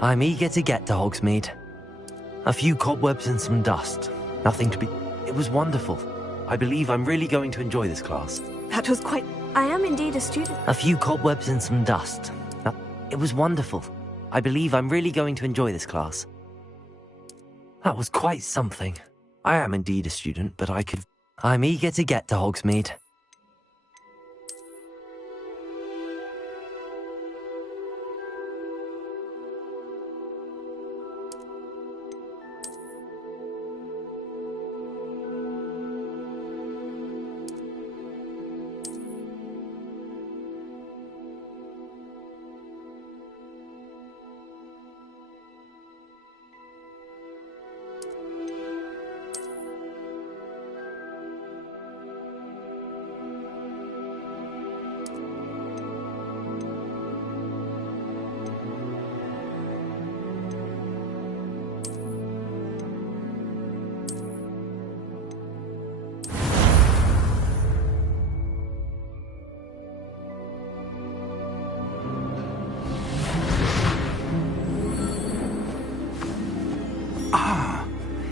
I'm eager to get to Hogsmeade. A few cobwebs and some dust. Nothing to be... It was wonderful. I believe I'm really going to enjoy this class. That was quite... I am indeed a student. A few cobwebs and some dust. It was wonderful. I believe I'm really going to enjoy this class. That was quite something. I am indeed a student, but I could... I'm eager to get to Hogsmeade.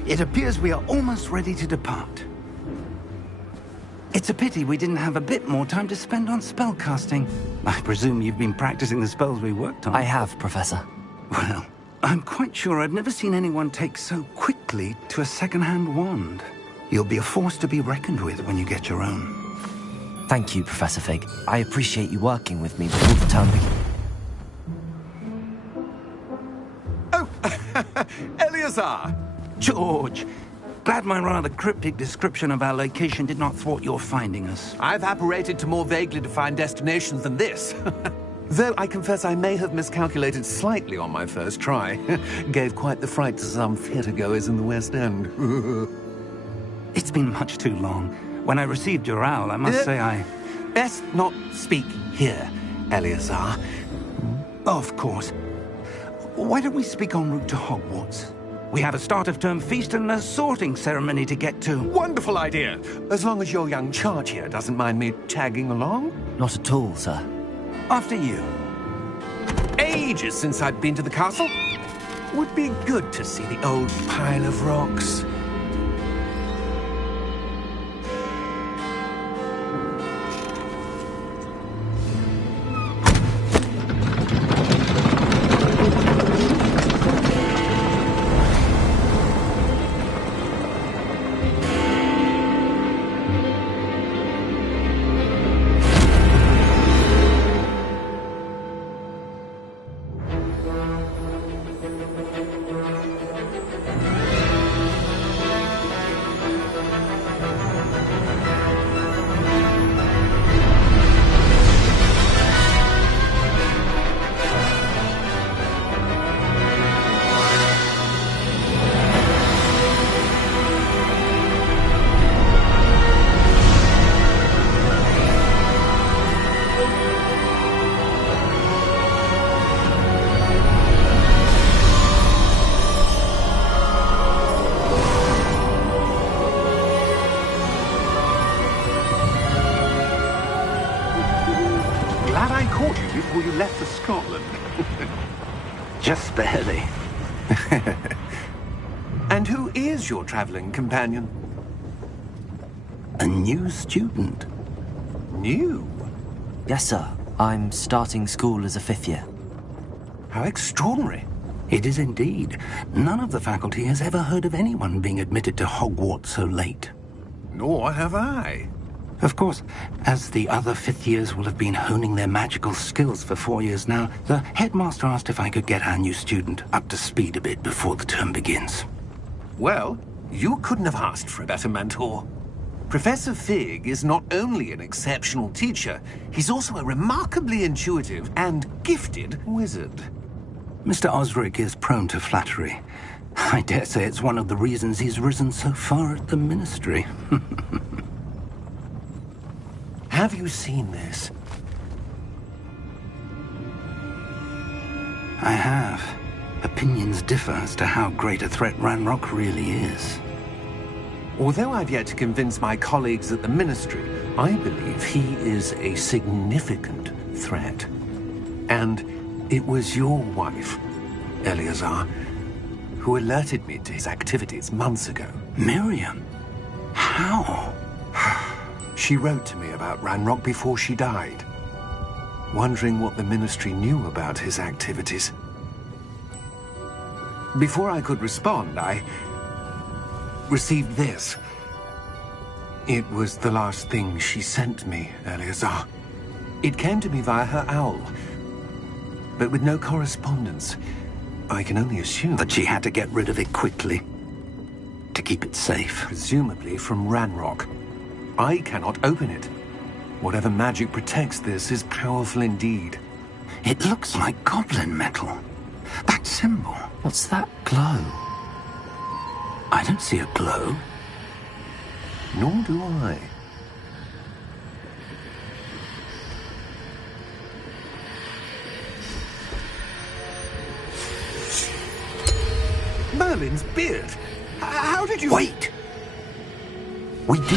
It appears we are almost ready to depart. It's a pity we didn't have a bit more time to spend on spellcasting. I presume you've been practicing the spells we worked on. I have, Professor. Well, I'm quite sure I've never seen anyone take so quickly to a second-hand wand. You'll be a force to be reckoned with when you get your own. Thank you, Professor Fig. I appreciate you working with me before the term begins. Oh, Eleazar! George, glad my rather cryptic description of our location did not thwart your finding us. I've apparated to more vaguely defined destinations than this. Though I confess I may have miscalculated slightly on my first try. Gave quite the fright to some theatre-goers in the West End. It's been much too long. When I received your owl, I must say I... Best not speak here, Eleazar. Of course. Why don't we speak en route to Hogwarts? We have a start-of-term feast and a sorting ceremony to get to. Wonderful idea! As long as your young charge here doesn't mind me tagging along. Not at all, sir. After you. Ages since I'd been to the castle. Would be good to see the old pile of rocks. Before you left for Scotland. Just barely. And who is your traveling companion? A new student. New? Yes, sir. I'm starting school as a 5th year. How extraordinary. It is indeed. None of the faculty has ever heard of anyone being admitted to Hogwarts so late. Nor have I. Of course, as the other 5th years will have been honing their magical skills for 4 years now, the headmaster asked if I could get our new student up to speed a bit before the term begins. Well, you couldn't have asked for a better mentor. Professor Fig is not only an exceptional teacher, he's also a remarkably intuitive and gifted wizard. Mr. Osric is prone to flattery. I dare say it's one of the reasons he's risen so far at the Ministry. Have you seen this? I have. Opinions differ as to how great a threat Ranrock really is. Although I've yet to convince my colleagues at the Ministry, I believe he is a significant threat. And it was your wife, Eleazar, who alerted me to his activities months ago. Miriam? How? She wrote to me about Ranrock before she died, wondering what the Ministry knew about his activities. Before I could respond, I received this. It was the last thing she sent me, Eleazar. It came to me via her owl, but with no correspondence. I can only assume That she had to get rid of it quickly, to keep it safe. presumably from Ranrock. I cannot open it. Whatever magic protects this is powerful indeed. It looks like goblin metal. That symbol. What's that glow? I don't see a glow. Nor do I. Merlin's beard. How did you... Wait! We do...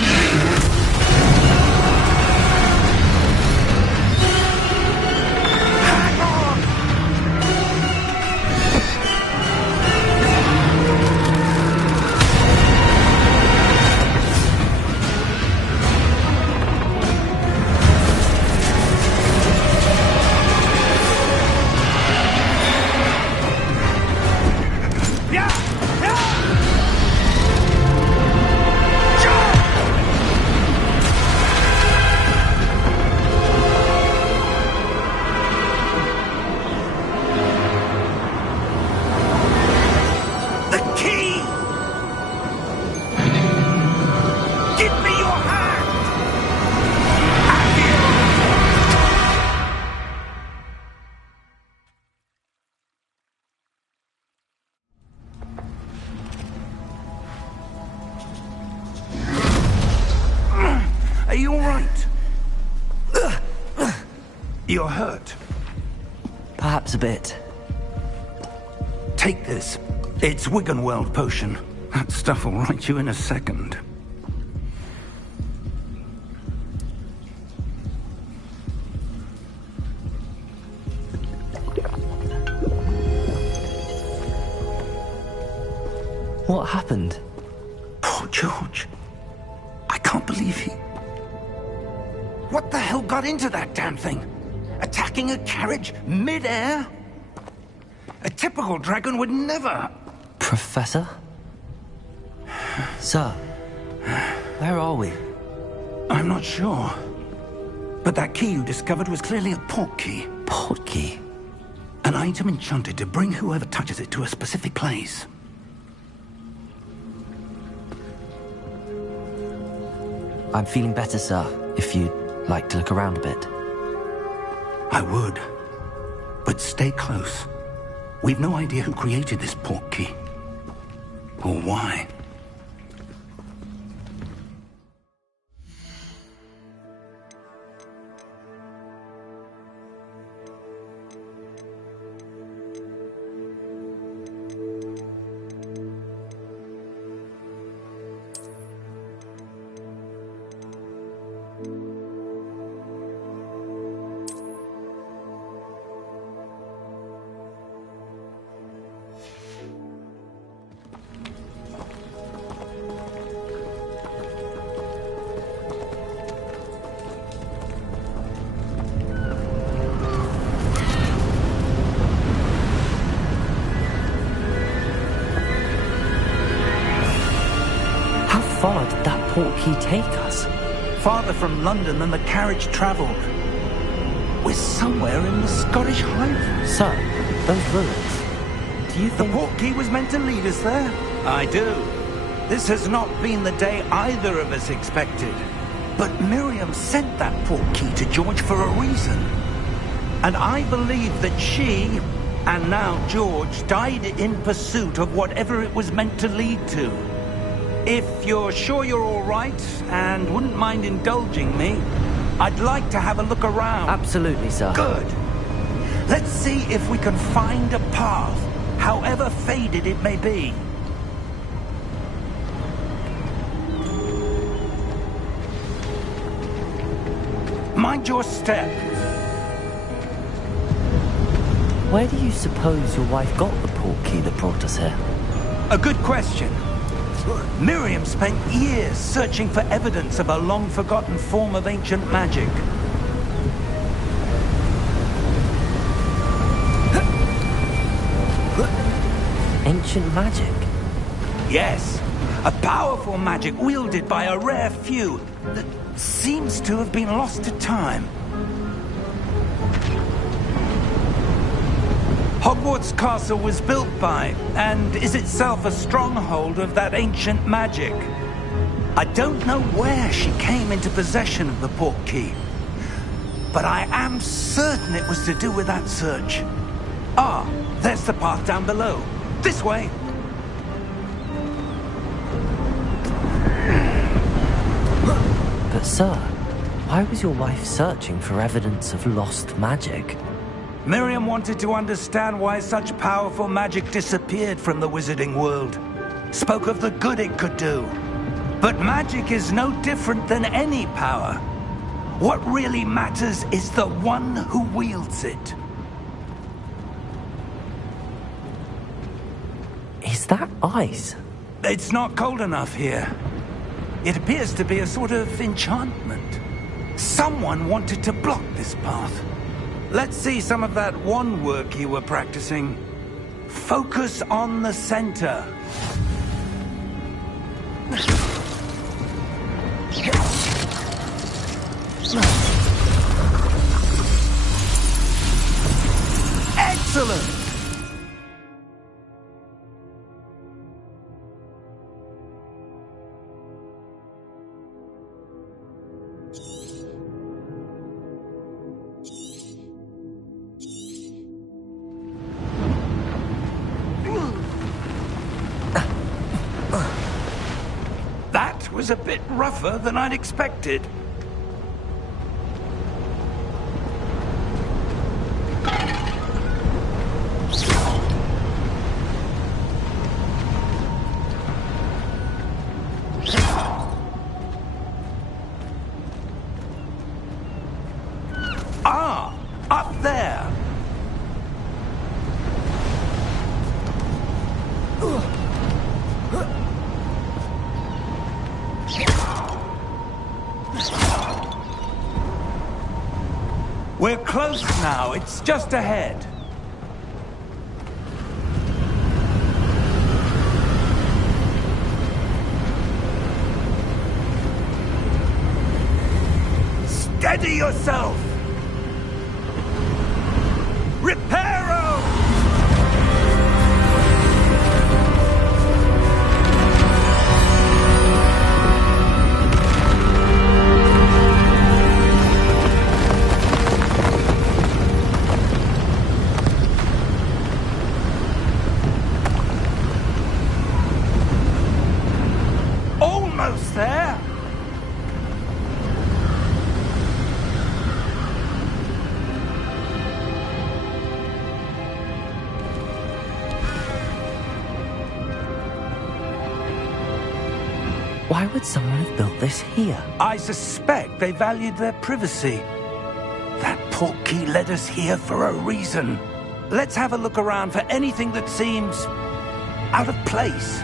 Are you all right? You're hurt. Perhaps a bit. Take this. It's Wiggenweld potion. That stuff will right you in a second. What happened? Poor George. I can't believe he... What the hell got into that damn thing? Attacking a carriage mid-air? A typical dragon would never... Professor? Sir, where are we? I'm not sure. But that key you discovered was clearly a port key. Port key? An item enchanted to bring whoever touches it to a specific place. I'm feeling better, sir, if you'd like to look around a bit. I would. But stay close. We've no idea who created this port key. Or why. How far did that port key take us? Farther from London than the carriage travelled. We're somewhere in the Scottish Highlands. Sir, those ruins. Do you The think... port key was meant to lead us there? I do. This has not been the day either of us expected. But Miriam sent that port key to George for a reason. And I believe that she, and now George, died in pursuit of whatever it was meant to lead to. If you're sure you're all right, and wouldn't mind indulging me, I'd like to have a look around. Absolutely, sir. Good. Let's see if we can find a path, however faded it may be. Mind your step. Where do you suppose your wife got the portkey that brought us here? A good question. Miriam spent years searching for evidence of a long-forgotten form of ancient magic. Ancient magic? Yes, a powerful magic wielded by a rare few that seems to have been lost to time. Hogwarts Castle was built by, and is itself a stronghold of that ancient magic. I don't know where she came into possession of the portkey, but I am certain it was to do with that search. Ah, there's the path down below. This way! But sir, why was your wife searching for evidence of lost magic? Miriam wanted to understand why such powerful magic disappeared from the wizarding world. Spoke of the good it could do. But magic is no different than any power. What really matters is the one who wields it. Is that ice? It's not cold enough here. It appears to be a sort of enchantment. Someone wanted to block this path. Let's see some of that wand work you were practicing. Focus on the center. Excellent! That was a bit rougher than I'd expected. Ah, up there. We're close now. It's just ahead. Steady yourself! Reparo! Almost there! Why would someone have built this here? I suspect they valued their privacy. That portkey led us here for a reason. Let's have a look around for anything that seems out of place.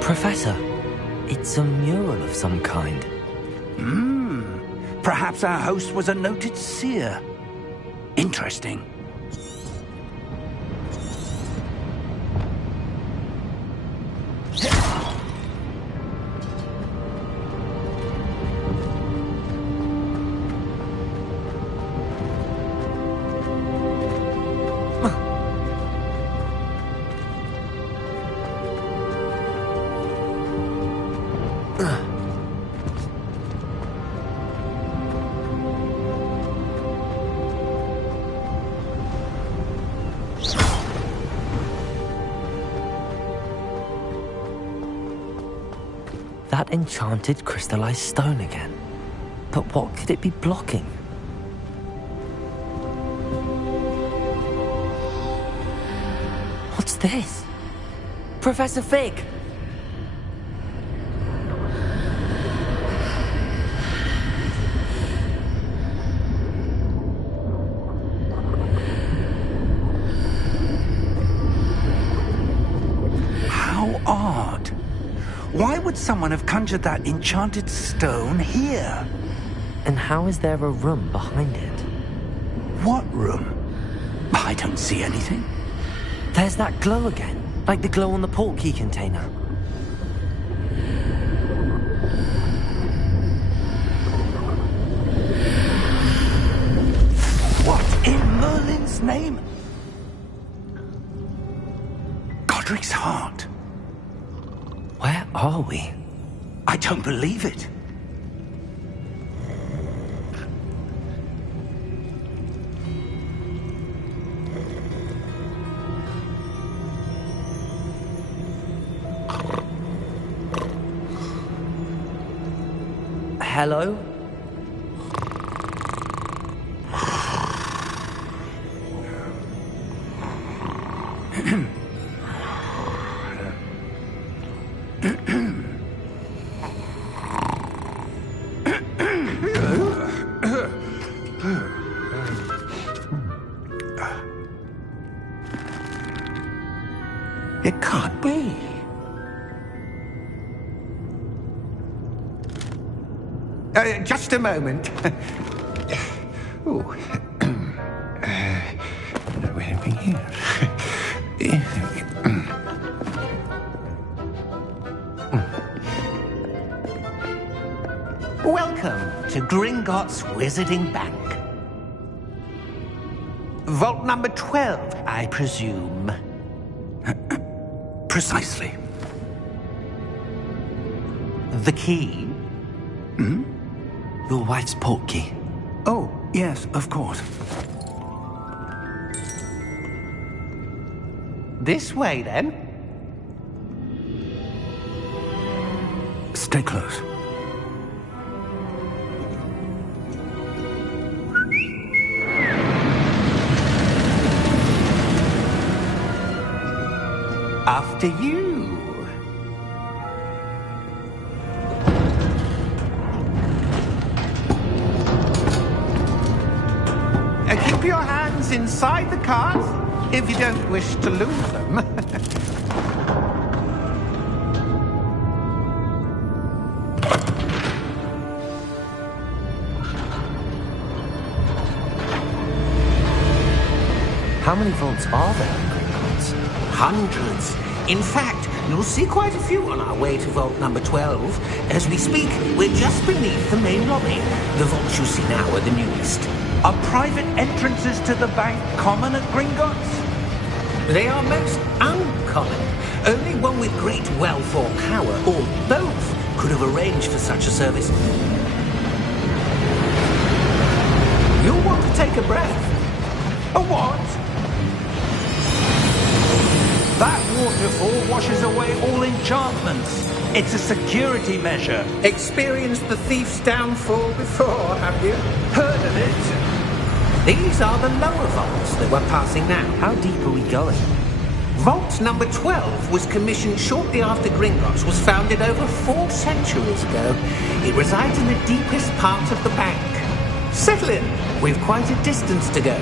Professor, it's a mural of some kind. Perhaps our host was a noted seer. Interesting. That enchanted crystallized stone again. But what could it be blocking? What's this? Professor Fig! How odd. Why would someone have conjured that enchanted stone here? And how is there a room behind it? What room? I don't see anything. There's that glow again, like the glow on the portkey container. What in Merlin's name? Godric's heart. Where are we? I don't believe it. Hello? It can't be. Just a moment. Oh. Anything here? Welcome to Gringotts Wizarding Bank. Vault number 12, I presume. Precisely. The key? Hmm? Your wife's portkey. Oh, yes, of course. This way, then. Stay close. After you. Keep your hands inside the cart if you don't wish to lose them. How many vaults are there in Gringotts? Hundreds. In fact, you'll see quite a few on our way to vault number 12. As we speak, we're just beneath the main lobby. The vaults you see now are the newest. Are private entrances to the bank common at Gringotts? They are most uncommon. Only one with great wealth or power, or both, could have arranged for such a service. You'll want to take a breath. A what? That waterfall washes away all enchantments. It's a security measure. Experienced the thief's downfall before, have you? Heard of it? These are the lower vaults that we're passing now. How deep are we going? Vault number 12 was commissioned shortly after Gringotts was founded over 4 centuries ago. It resides in the deepest part of the bank. Settle in. We've quite a distance to go.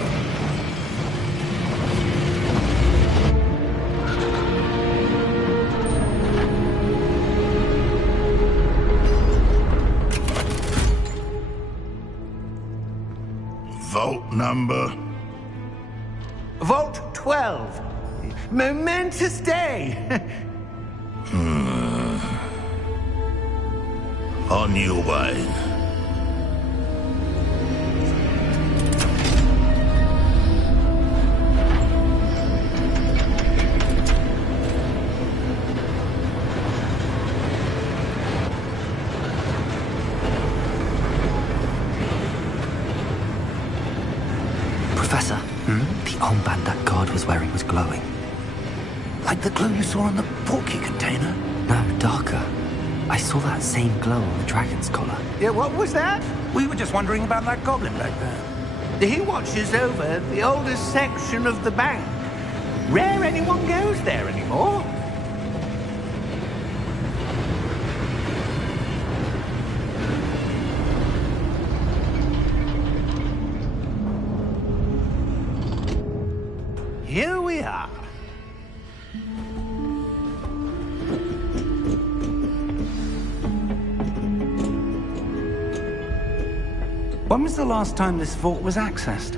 Vault number? Vault 12. Momentous day. On your way. Professor, the armband that guard was wearing was glowing. Like the glow you saw on the portkey container? No, darker. I saw that same glow on the dragon's collar. Yeah, what was that? We were just wondering about that goblin back there. He watches over the oldest section of the bank. Rare anyone goes there anymore. Here we are. When was the last time this vault was accessed?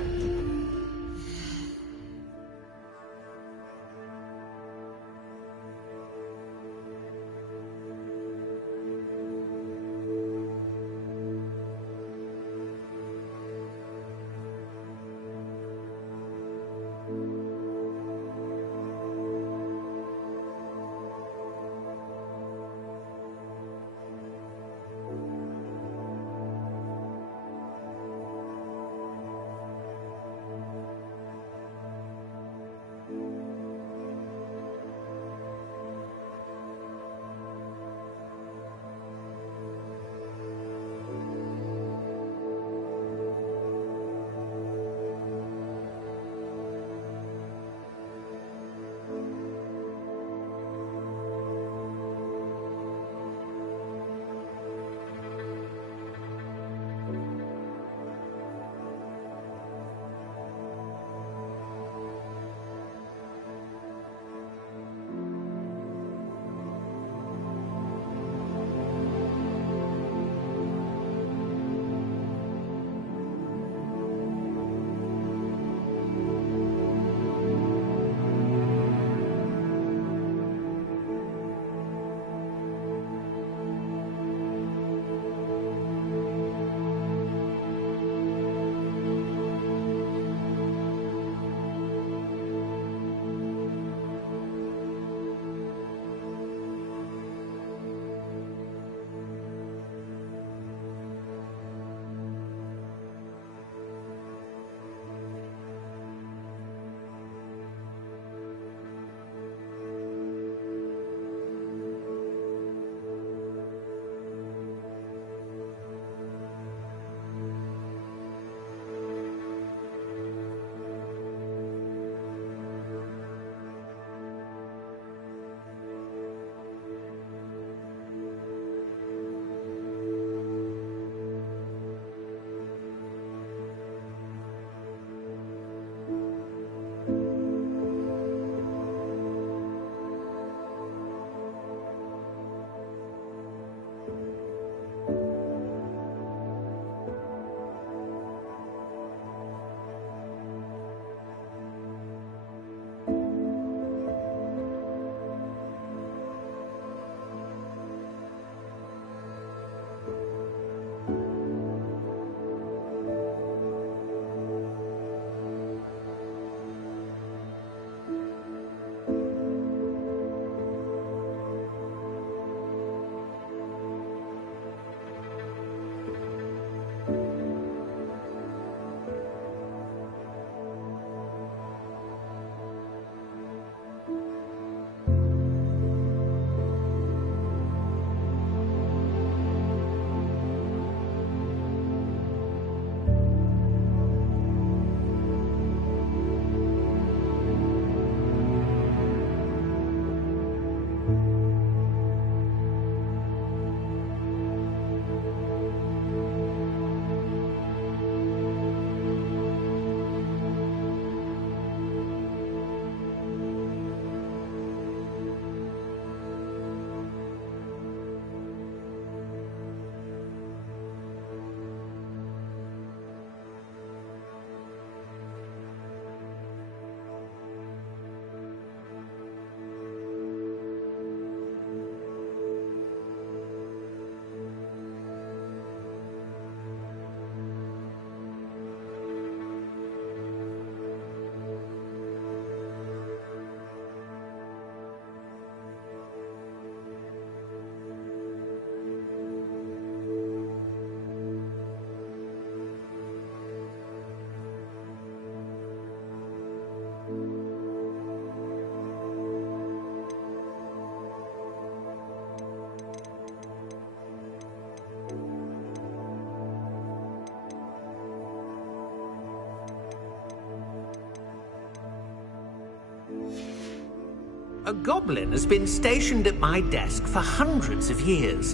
A goblin has been stationed at my desk for hundreds of years.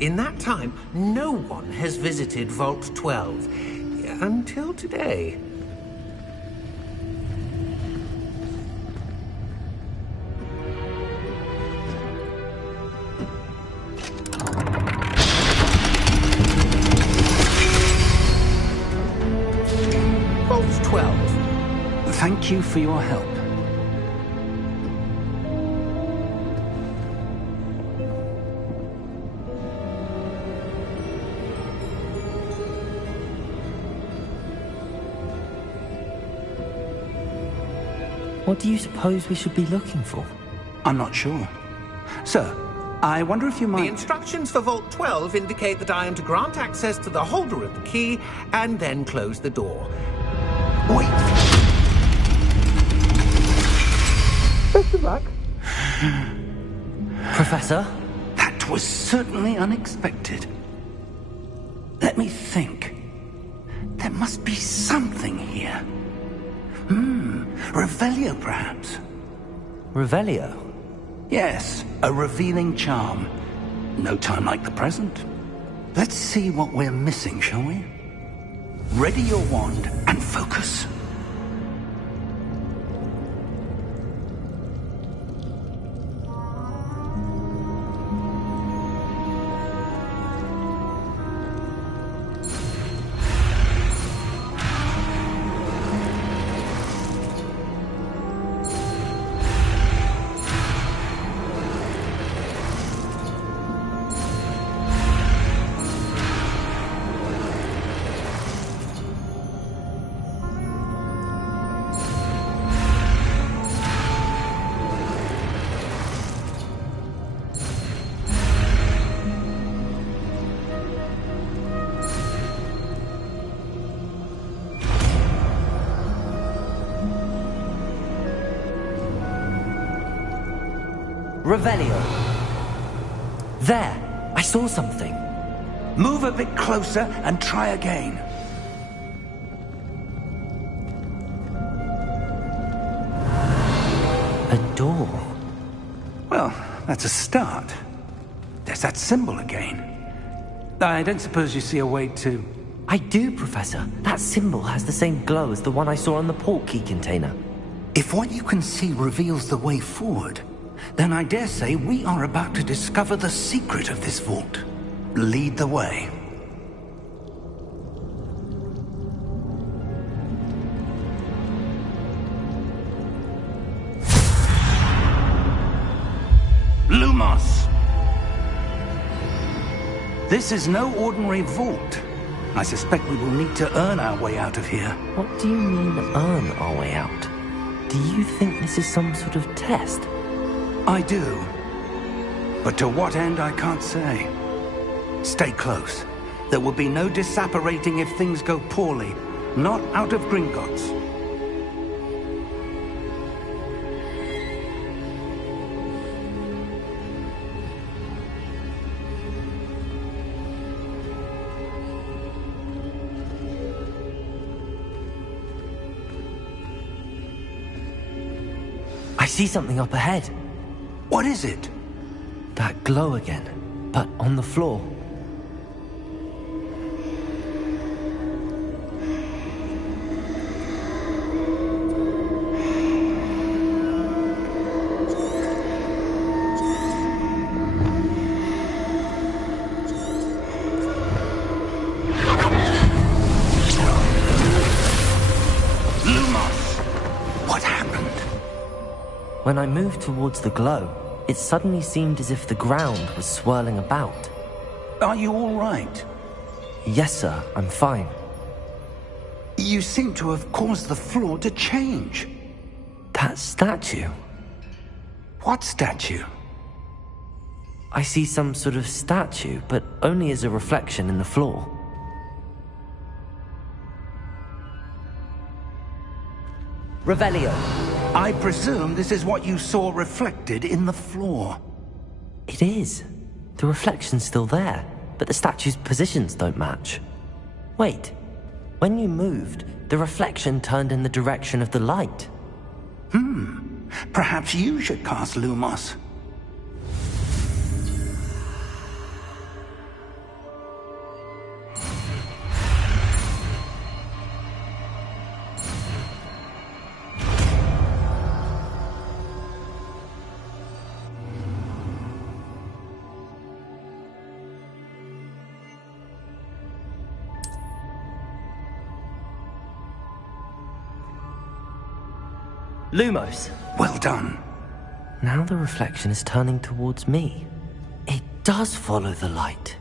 In that time, no one has visited Vault 12 until today. Vault 12. Thank you for your help. What do you suppose we should be looking for? I'm not sure. Sir, I wonder if you The might... instructions for Vault 12 indicate that I am to grant access to the holder of the key and then close the door. Wait! Best of luck. Professor? That was certainly unexpected. Let me think. There must be something here. Revelio, perhaps? Revelio? Yes, a revealing charm. No time like the present. Let's see what we're missing, shall we? Ready your wand and focus. Revelio. There! I saw something. Move a bit closer and try again. A door. Well, that's a start. There's that symbol again. I don't suppose you see a way to... I do, Professor. That symbol has the same glow as the one I saw on the port key container. If what you can see reveals the way forward, then I dare say we are about to discover the secret of this vault. Lead the way. Lumos! This is no ordinary vault. I suspect we will need to earn our way out of here. What do you mean, earn our way out? Do you think this is some sort of test? I do. But to what end, I can't say. Stay close. There will be no disapparating if things go poorly. Not out of Gringotts. I see something up ahead. What is it? That glow again, but on the floor. When I moved towards the glow, it suddenly seemed as if the ground was swirling about. Are you all right? Yes, sir, I'm fine. You seem to have caused the floor to change. That statue? What statue? I see some sort of statue, but only as a reflection in the floor. Revelio. I presume this is what you saw reflected in the floor. It is. The reflection's still there, but the statue's positions don't match. Wait. When you moved, the reflection turned in the direction of the light. Perhaps you should cast Lumos. Lumos! Well done. Now the reflection is turning towards me. It does follow the light.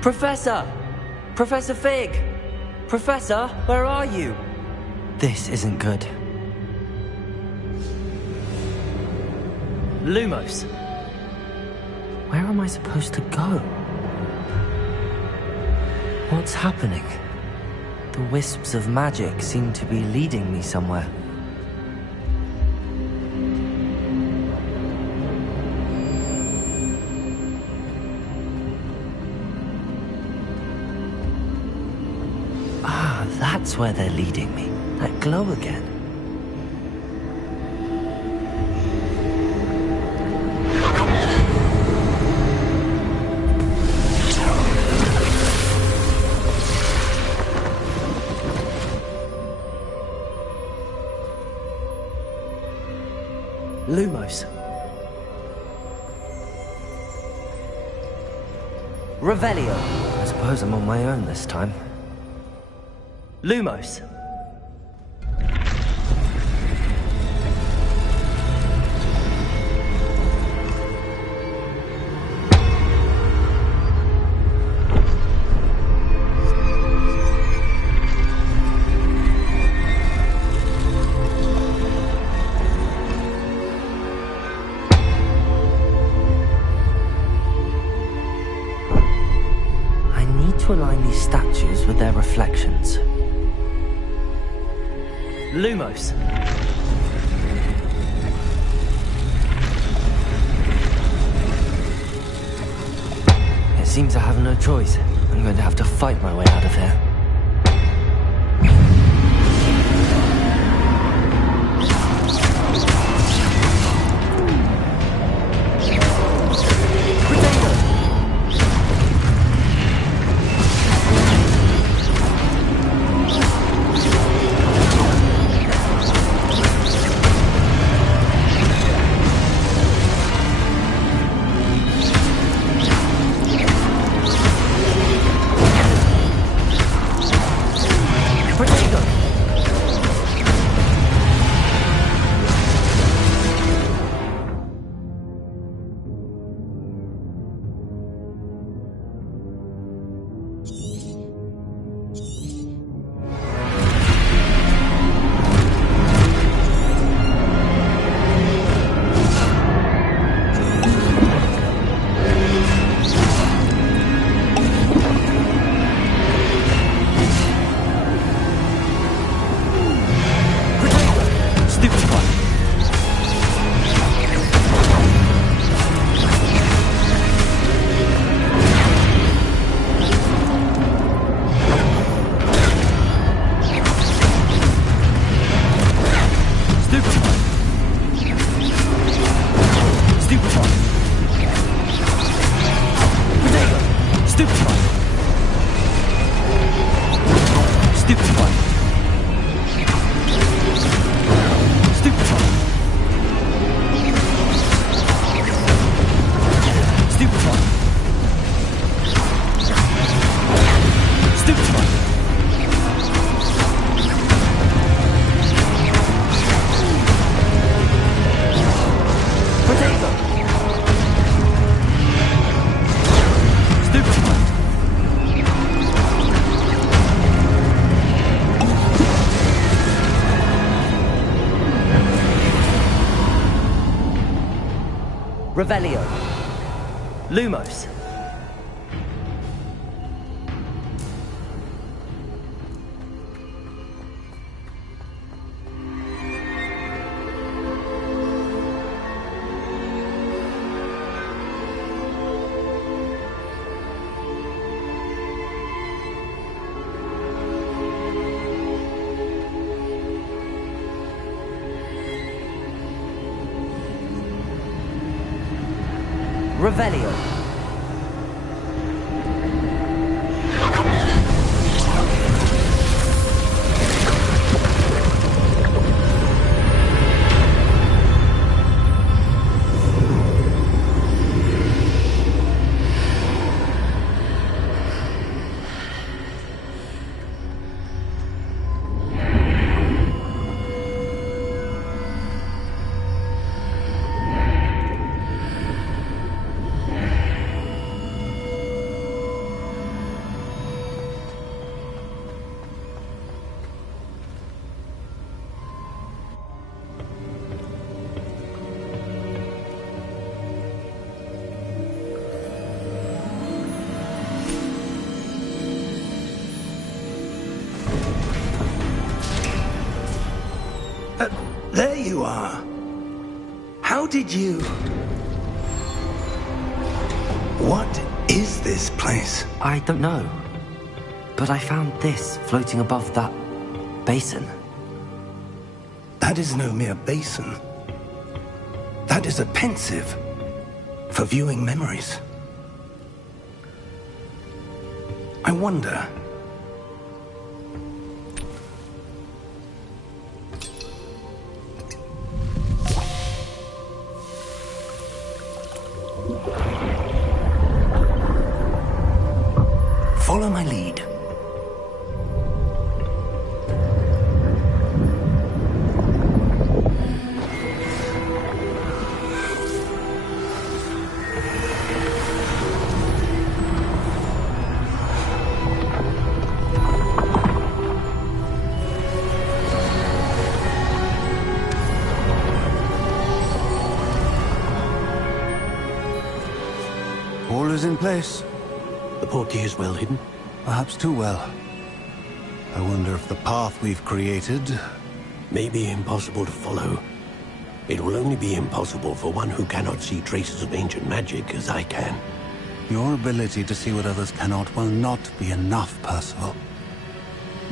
Professor! Professor Fig! Professor, where are you? This isn't good. Lumos! Where am I supposed to go? What's happening? The wisps of magic seem to be leading me somewhere. That's where they're leading me. That glow again. Lumos. Revelio. I suppose I'm on my own this time. Lumos. I need to align these statues with their reflections. Lumos. It seems I have no choice. I'm going to have to fight my way out of here. Revelio. Lumos. Revelio. There you are. How did you... What is this place? I don't know. But I found this floating above that basin. That is no mere basin. That is a pensive for viewing memories. I wonder... Follow my lead. All is in place. The portkey is well hidden? Perhaps too well. I wonder if the path we've created... May be impossible to follow. It will only be impossible for one who cannot see traces of ancient magic as I can. Your ability to see what others cannot will not be enough, Percival.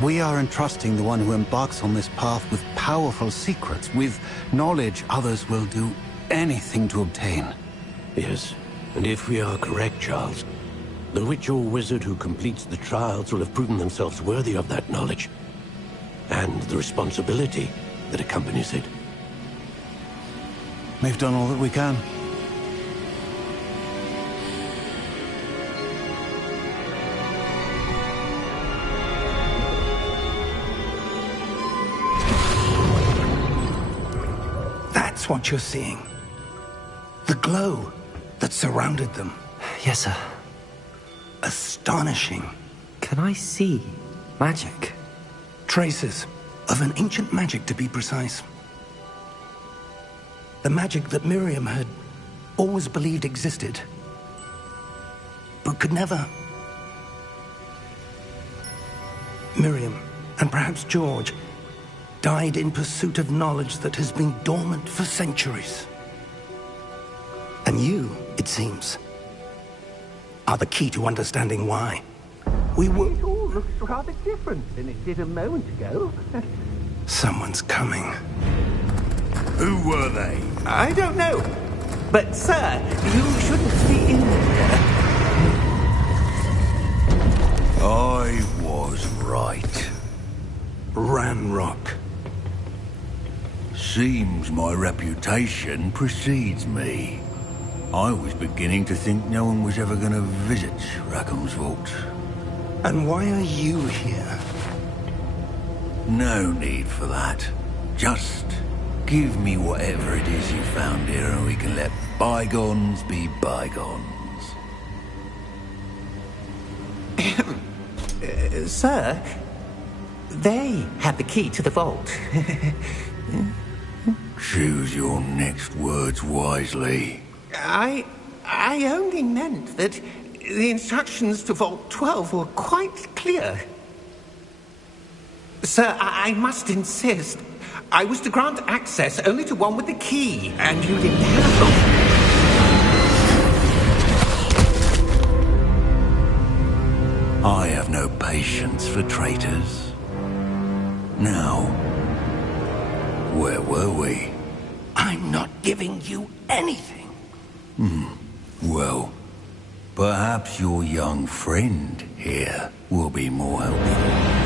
We are entrusting the one who embarks on this path with powerful secrets, with knowledge others will do anything to obtain. Yes, and if we are correct, Charles, the witch or wizard who completes the trials will have proven themselves worthy of that knowledge, and the responsibility that accompanies it. We've done all that we can. That's what you're seeing. The glow that surrounded them. Yes, sir. Astonishing. Can I see magic? Traces of an ancient magic, to be precise. The magic that Miriam had always believed existed, but could never. Miriam, and perhaps George, died in pursuit of knowledge that has been dormant for centuries. And you, it seems, are the key to understanding why. We were... It all looks rather different than it did a moment ago. Someone's coming. Who were they? I don't know. But, sir, you shouldn't be in here. I was right. Ranrock. Seems my reputation precedes me. I was beginning to think no one was ever going to visit Rackham's Vault. And why are you here? No need for that. Just give me whatever it is you found here and we can let bygones be bygones. Sir, they have the key to the vault. Choose your next words wisely. I only meant that the instructions to Vault 12 were quite clear. Sir, I must insist. I was to grant access only to one with the key, and you didn't have... I have no patience for traitors. Now, where were we? I'm not giving you anything. Well, perhaps your young friend here will be more helpful.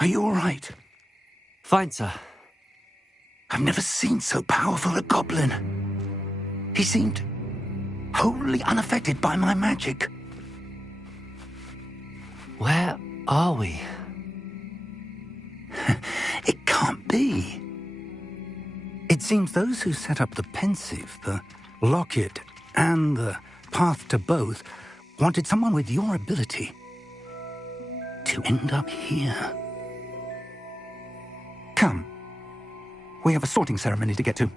Are you all right? Fine, sir. I've never seen so powerful a goblin. He seemed wholly unaffected by my magic. Where are we? It can't be. It seems those who set up the pensive, the locket, and the path to both wanted someone with your ability to end up here. Come. We have a sorting ceremony to get to.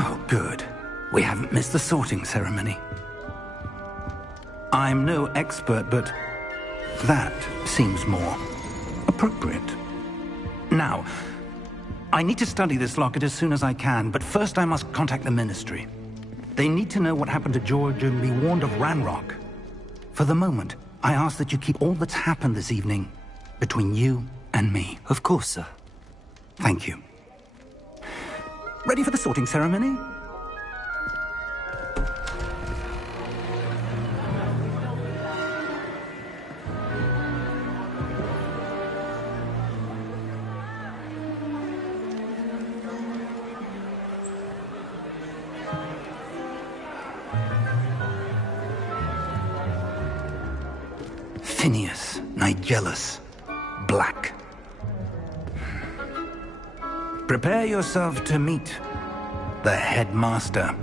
Oh, good. We haven't missed the sorting ceremony. I'm no expert, but that seems more appropriate. Now, I need to study this locket as soon as I can, but first I must contact the Ministry. They need to know what happened to George and be warned of Ranrock. For the moment, I ask that you keep all that's happened this evening between you and me. Of course, sir. Thank you. Ready for the sorting ceremony? Phineas, Nigellus, Black. Prepare yourself to meet the headmaster.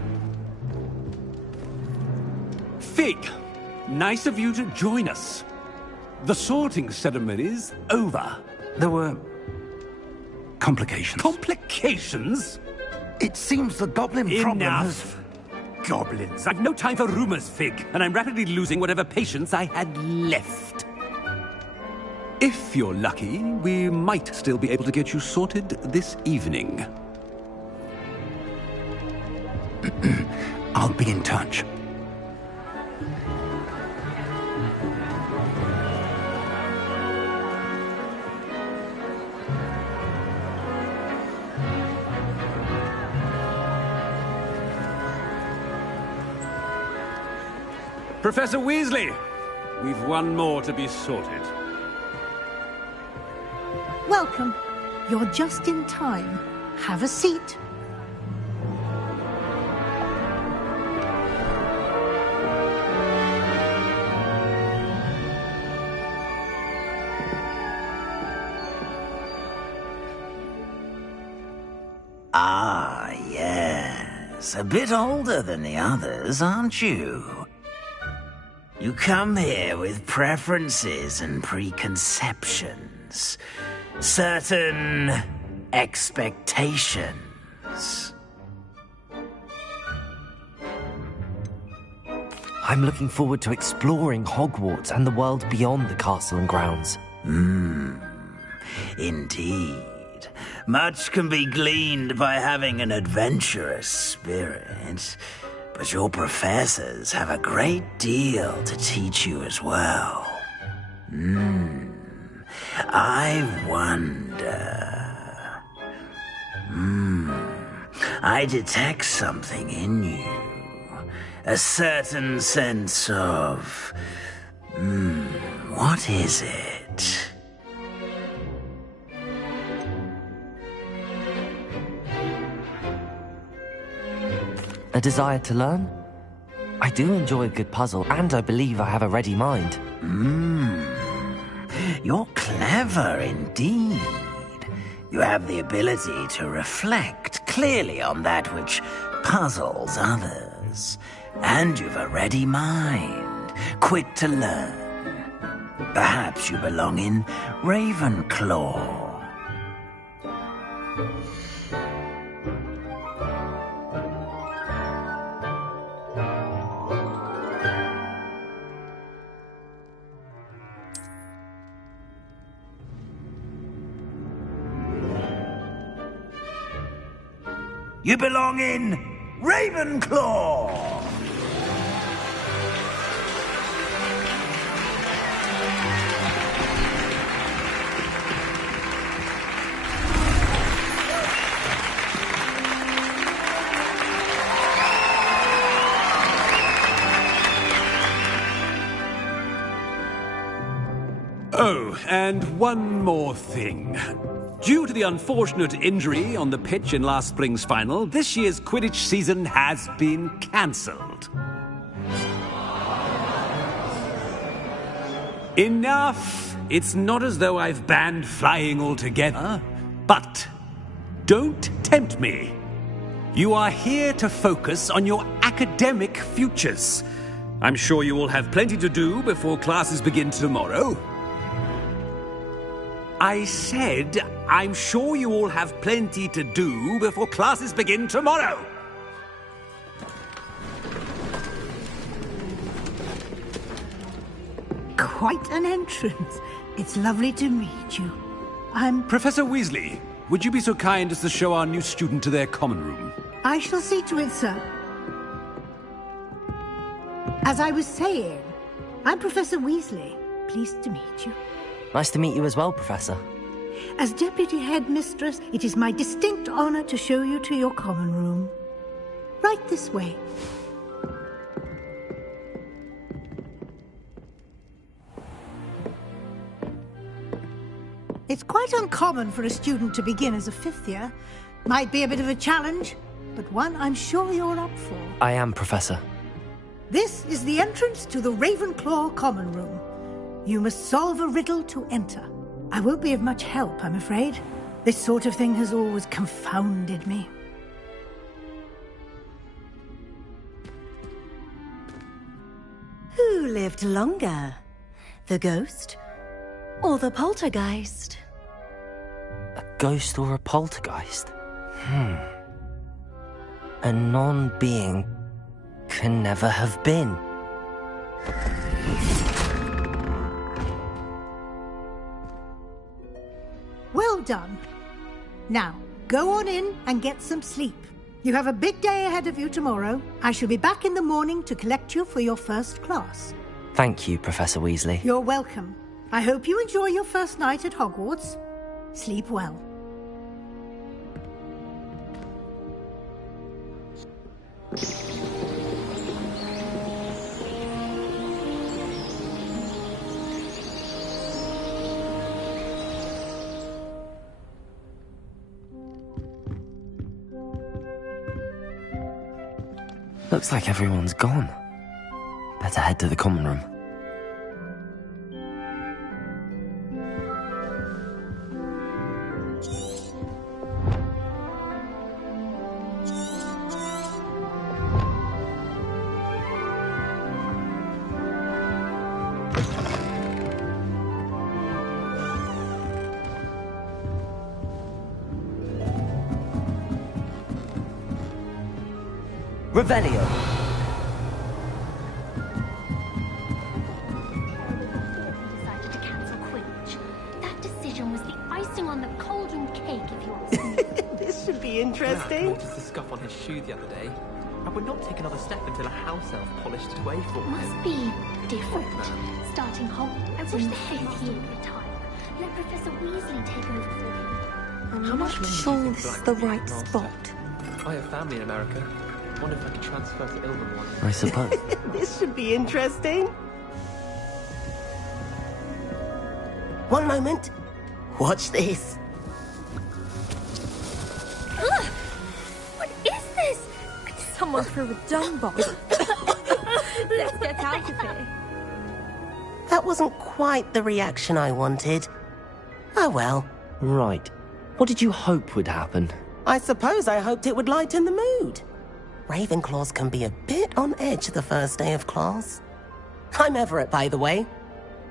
Fig, nice of you to join us. The sorting ceremony's over. There were complications. Complications? It seems the goblin problem has... Enough. Goblins. I've no time for rumors, Fig, and I'm rapidly losing whatever patience I had left. If you're lucky, we might still be able to get you sorted this evening. I'll be in touch. Professor Weasley, we've one more to be sorted. Welcome. You're just in time. Have a seat. Ah, yes. A bit older than the others, aren't you? You come here with preferences and preconceptions. Certain expectations. I'm looking forward to exploring Hogwarts and the world beyond the castle and grounds. Indeed. Much can be gleaned by having an adventurous spirit, but your professors have a great deal to teach you as well. I wonder... I detect something in you. A certain sense of... what is it? A desire to learn? I do enjoy a good puzzle, and I believe I have a ready mind. You're clever indeed. You have the ability to reflect clearly on that which puzzles others. And you've a ready mind, quick to learn. Perhaps you belong in Ravenclaw. You belong in Ravenclaw! Oh, and one more thing. Due to the unfortunate injury on the pitch in last spring's final, this year's Quidditch season has been cancelled. Enough! It's not as though I've banned flying altogether. But don't tempt me. You are here to focus on your academic futures. I'm sure you will have plenty to do before classes begin tomorrow. I said, I'm sure you all have plenty to do before classes begin tomorrow. Quite an entrance. It's lovely to meet you. I'm... Professor Weasley, would you be so kind as to show our new student to their common room? I shall see to it, sir. As I was saying, I'm Professor Weasley. Pleased to meet you. Nice to meet you as well, Professor. As Deputy Headmistress, it is my distinct honor to show you to your common room. Right this way. It's quite uncommon for a student to begin as a fifth year. Might be a bit of a challenge, but one I'm sure you're up for. I am, Professor. This is the entrance to the Ravenclaw common room. You must solve a riddle to enter. I won't be of much help, I'm afraid. This sort of thing has always confounded me. Who lived longer? The ghost or the poltergeist? A ghost or a poltergeist? A non-being can never have been. done. Now, go on in and get some sleep. You have a big day ahead of you tomorrow. I shall be back in the morning to collect you for your first class. Thank you, Professor Weasley. You're welcome. I hope you enjoy your first night at Hogwarts. Sleep well. Looks like everyone's gone. Better head to the common room. Revelio. Decided to cancel Quidditch. That decision was the icing on the cauldron cake, if you ask me. This should be interesting. I noticed the scuff on his shoe the other day. I would not take another step until a house elf polished it away for me. Must be different. Starting Hogwarts. I wish the head here would retire. Let Professor Weasley take over for him. How much sure this is the right spot. I have family in America. I wonder if I could transfer to Ilvermorny one. I suppose. This should be interesting. One moment. Watch this. Ugh! What is this? Someone threw a dung bomb. Let's get out of here. That wasn't quite the reaction I wanted. Oh well. Right. What did you hope would happen? I suppose I hoped it would lighten the mood. Ravenclaws can be a bit on edge the first day of class. I'm Everett, by the way.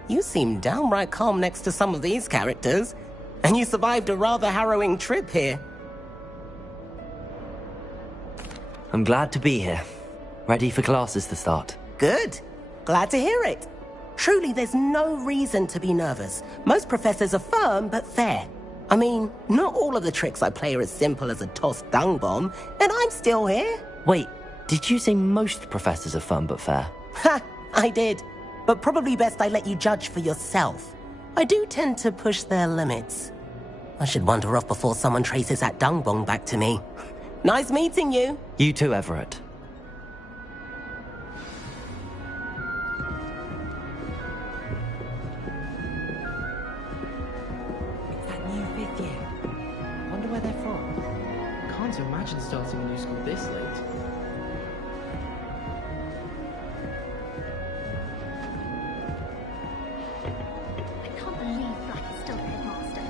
You seem downright calm next to some of these characters, and you survived a rather harrowing trip here. I'm glad to be here. Ready for classes to start. Good. Glad to hear it. Truly, there's no reason to be nervous. Most professors are firm but fair. I mean, not all of the tricks I play are as simple as a tossed dung bomb, and I'm still here. Wait, did you say most professors are fun but fair? Ha! I did. But probably best I let you judge for yourself. I do tend to push their limits. I should wander off before someone traces that dung bomb back to me. Nice meeting you. You too, Everett. It's that new fifth year. Wonder where they're from. Can't imagine starting a new school this late. I can't believe Black is still headmaster.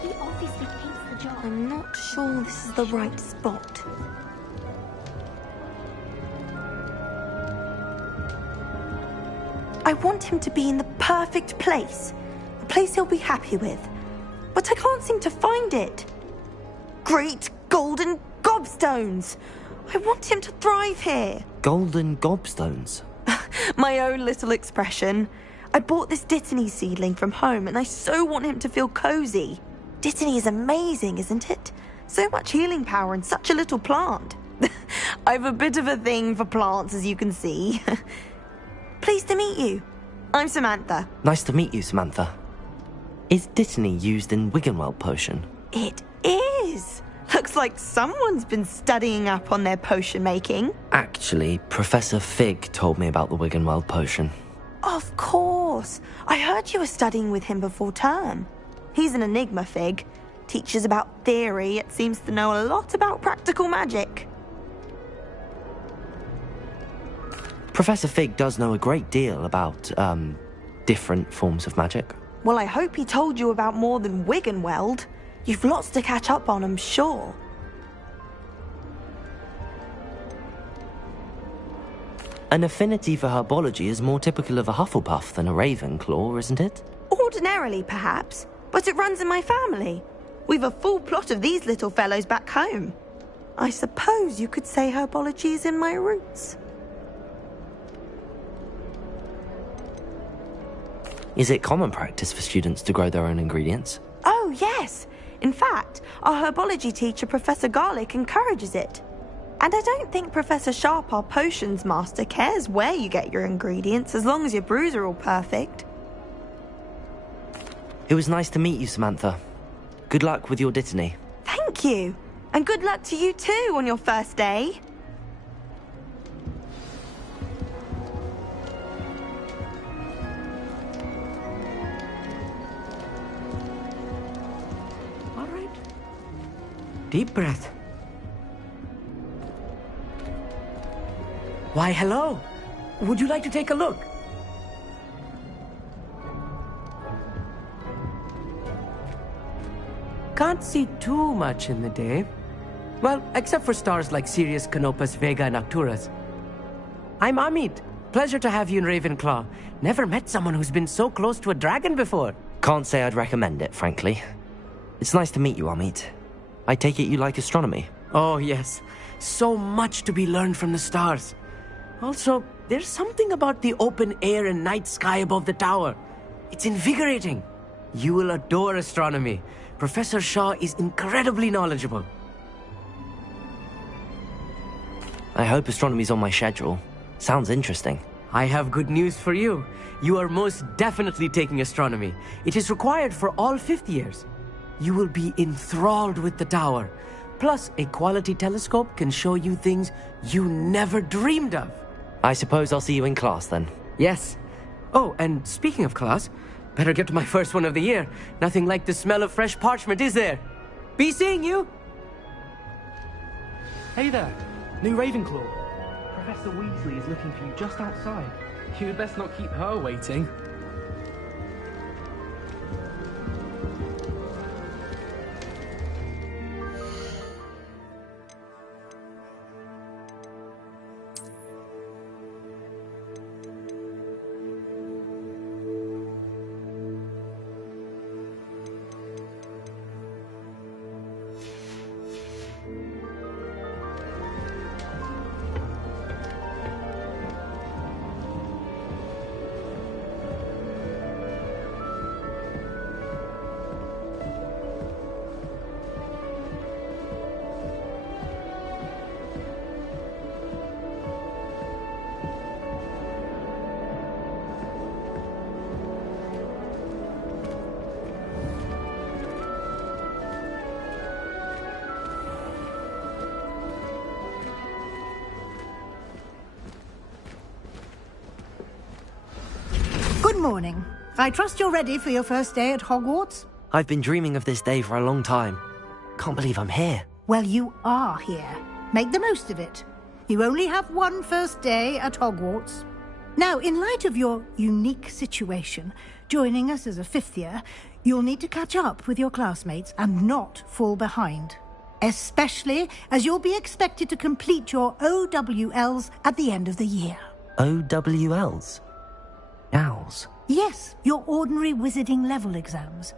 He obviously hates the job. I'm not sure this is the right spot. I want him to be in the perfect place. A place he'll be happy with. But I can't seem to find it. Great golden gobstones! I want him to thrive here. Golden gobstones? My own little expression. I bought this Dittany seedling from home and I so want him to feel cozy. Dittany is amazing, isn't it? So much healing power in such a little plant. I've a bit of a thing for plants, as you can see. Pleased to meet you. I'm Samantha. Nice to meet you, Samantha. Is Dittany used in Wiggenweld potion? It is. Looks like someone's been studying up on their potion making. Actually, Professor Fig told me about the Wiggenweld potion. Of course. I heard you were studying with him before term. He's an enigma, Fig. Teaches about theory, yet seems to know a lot about practical magic. Professor Fig does know a great deal about, different forms of magic. Well, I hope he told you about more than Wiggenweld. You've lots to catch up on, I'm sure. An affinity for herbology is more typical of a Hufflepuff than a Ravenclaw, isn't it? Ordinarily, perhaps, but it runs in my family. We've a full plot of these little fellows back home. I suppose you could say herbology is in my roots. Is it common practice for students to grow their own ingredients? Oh, yes. In fact, our herbology teacher, Professor Garlick, encourages it. And I don't think Professor Sharp, our potions master, cares where you get your ingredients as long as your brews are all perfect. It was nice to meet you, Samantha. Good luck with your dittany. Thank you. And good luck to you too on your first day. All right. Deep breath. Why, hello. Would you like to take a look? Can't see too much in the day. Well, except for stars like Sirius, Canopus, Vega, and Arcturus. I'm Amit. Pleasure to have you in Ravenclaw. Never met someone who's been so close to a dragon before. Can't say I'd recommend it, frankly. It's nice to meet you, Amit. I take it you like astronomy. Oh, yes. So much to be learned from the stars. Also, there's something about the open air and night sky above the tower. It's invigorating. You will adore astronomy. Professor Shaw is incredibly knowledgeable. I hope astronomy's on my schedule. Sounds interesting. I have good news for you. You are most definitely taking astronomy. It is required for all fifth years. You will be enthralled with the tower. Plus, a quality telescope can show you things you never dreamed of. I suppose I'll see you in class then. Yes. Oh, and speaking of class, better get to my first one of the year. Nothing like the smell of fresh parchment, is there? Be seeing you! Hey there, new Ravenclaw. Professor Weasley is looking for you just outside. You had best not keep her waiting. Good morning. I trust you're ready for your first day at Hogwarts? I've been dreaming of this day for a long time. Can't believe I'm here. Well, you are here. Make the most of it. You only have one first day at Hogwarts. Now, in light of your unique situation, joining us as a fifth year, you'll need to catch up with your classmates and not fall behind. Especially as you'll be expected to complete your OWLs at the end of the year. OWLs? Owls? Yes, your ordinary wizarding level exams.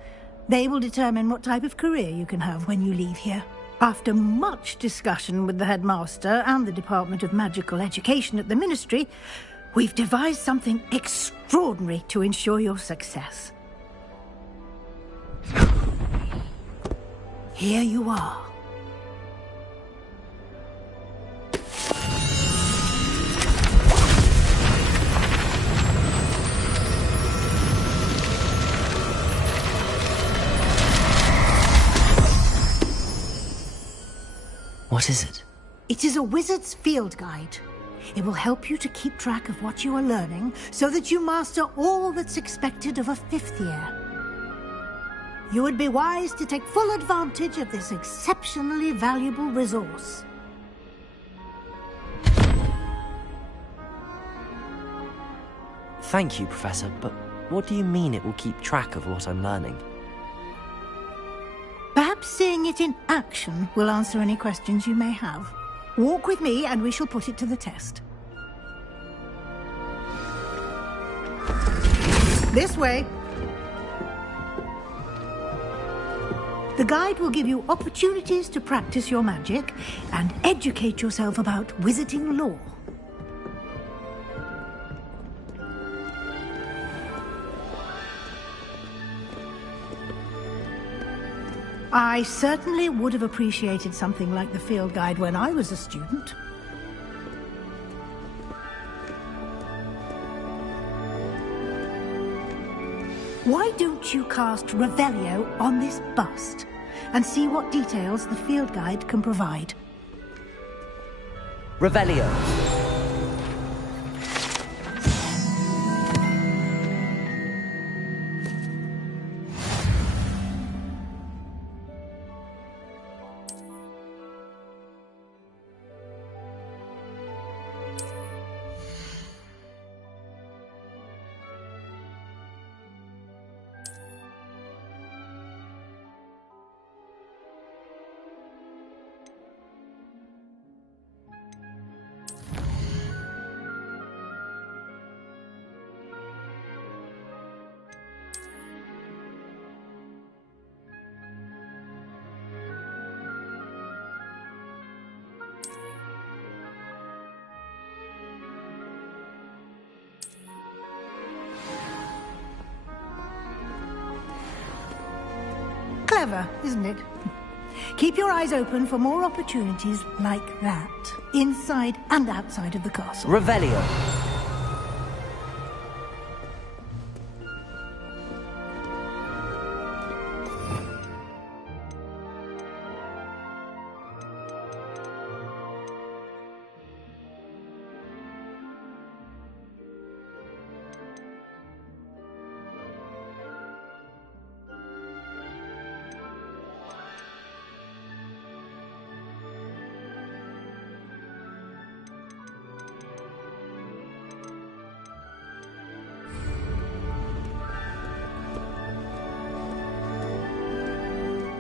They will determine what type of career you can have when you leave here. After much discussion with the headmaster and the Department of Magical Education at the Ministry, we've devised something extraordinary to ensure your success. Here you are. What is it? It is a wizard's field guide. It will help you to keep track of what you are learning so that you master all that's expected of a fifth year. You would be wise to take full advantage of this exceptionally valuable resource. Thank you, Professor, but what do you mean it will keep track of what I'm learning? Perhaps seeing it in action will answer any questions you may have. Walk with me and we shall put it to the test. This way. The guide will give you opportunities to practice your magic and educate yourself about wizarding lore. I certainly would have appreciated something like the field guide when I was a student. Why don't you cast Revelio on this bust and see what details the field guide can provide? Revelio. Clever, isn't it? Keep your eyes open for more opportunities like that, inside and outside of the castle. Revelio.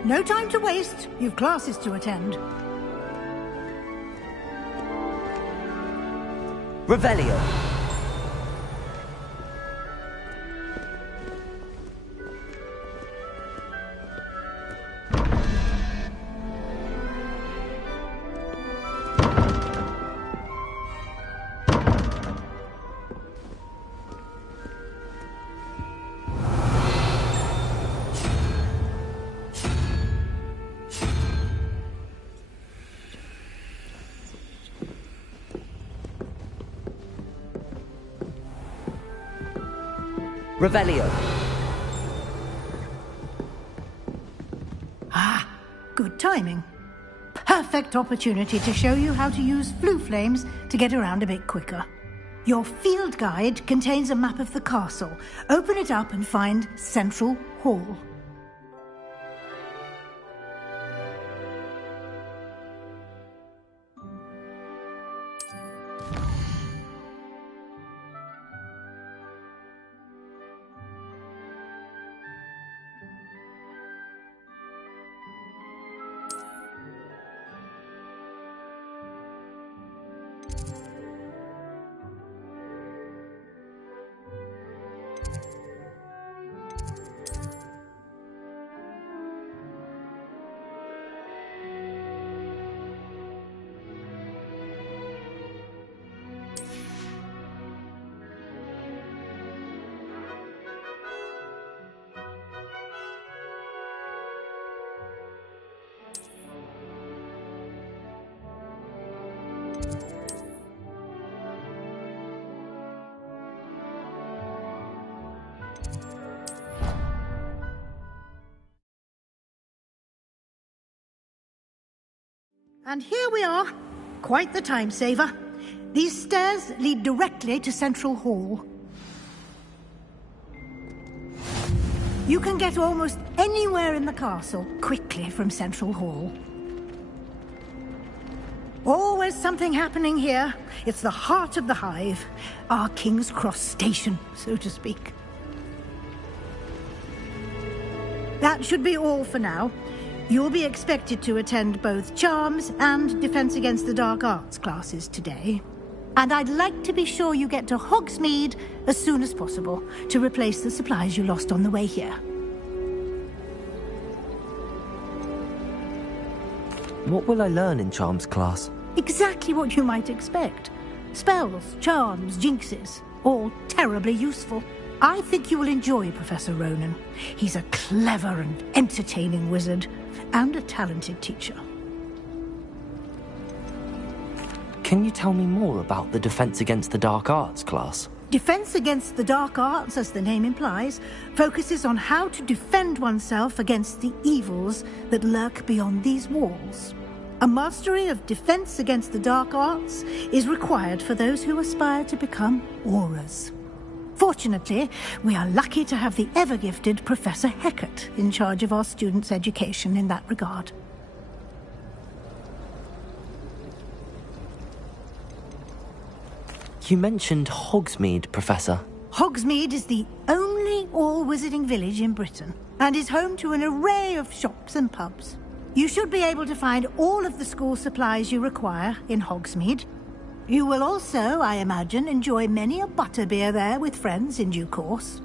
No time to waste. You've classes to attend. Revelio. Revelio. Ah, good timing. Perfect opportunity to show you how to use flue flames to get around a bit quicker. Your field guide contains a map of the castle. Open it up and find Central Hall. And here we are. Quite the time saver. These stairs lead directly to Central Hall. You can get almost anywhere in the castle quickly from Central Hall. Always something happening here. It's the heart of the Hive. Our King's Cross station, so to speak. That should be all for now. You'll be expected to attend both Charms and Defense Against the Dark Arts classes today. And I'd like to be sure you get to Hogsmeade as soon as possible to replace the supplies you lost on the way here. What will I learn in Charms class? Exactly what you might expect. Spells, charms, jinxes, all terribly useful. I think you will enjoy Professor Ronan. He's a clever and entertaining wizard, and a talented teacher. Can you tell me more about the Defense Against the Dark Arts class? Defense Against the Dark Arts, as the name implies, focuses on how to defend oneself against the evils that lurk beyond these walls. A mastery of Defense Against the Dark Arts is required for those who aspire to become auras. Fortunately, we are lucky to have the ever-gifted Professor Hecat in charge of our students' education in that regard. You mentioned Hogsmeade, Professor. Hogsmeade is the only all-wizarding village in Britain, and is home to an array of shops and pubs. You should be able to find all of the school supplies you require in Hogsmeade. You will also, I imagine, enjoy many a butterbeer there with friends in due course.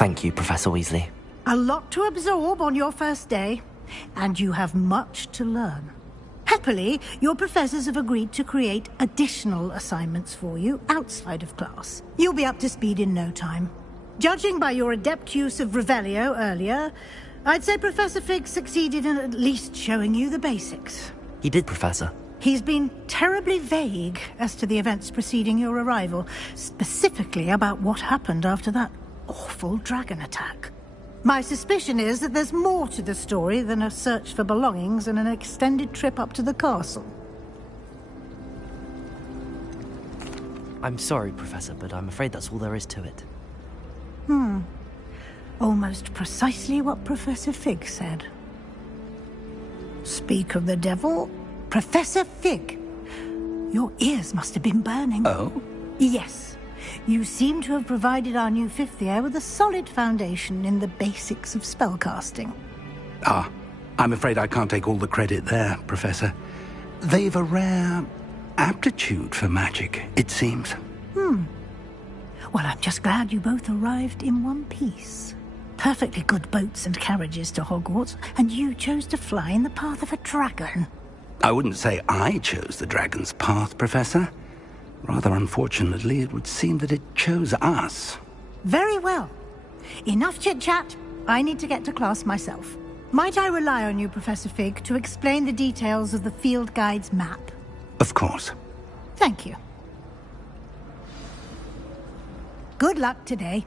Thank you, Professor Weasley. A lot to absorb on your first day, and you have much to learn. Happily, your professors have agreed to create additional assignments for you outside of class. You'll be up to speed in no time. Judging by your adept use of Revelio earlier, I'd say Professor Fig succeeded in at least showing you the basics. He did, Professor. He's been terribly vague as to the events preceding your arrival, specifically about what happened after that awful dragon attack. My suspicion is that there's more to the story than a search for belongings and an extended trip up to the castle. I'm sorry, Professor, but I'm afraid that's all there is to it. Almost precisely what Professor Fig said. Speak of the devil, Professor Fig. Your ears must have been burning. Oh? Yes. You seem to have provided our new fifth year with a solid foundation in the basics of spellcasting. I'm afraid I can't take all the credit there, Professor. They've a rare aptitude for magic, it seems. Well, I'm just glad you both arrived in one piece. Perfectly good boats and carriages to Hogwarts, and you chose to fly in the path of a dragon. I wouldn't say I chose the dragon's path, Professor. Rather unfortunately, it would seem that it chose us. Very well. Enough chit-chat. I need to get to class myself. Might I rely on you, Professor Fig, to explain the details of the field guide's map? Of course. Thank you. Good luck today.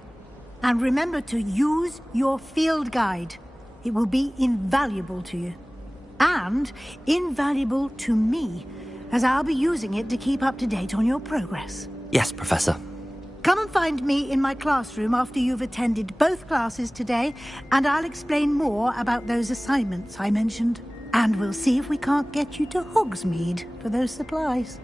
And remember to use your field guide. It will be invaluable to you. And invaluable to me, as I'll be using it to keep up to date on your progress. Yes, Professor. Come and find me in my classroom after you've attended both classes today, and I'll explain more about those assignments I mentioned. And we'll see if we can't get you to Hogsmeade for those supplies.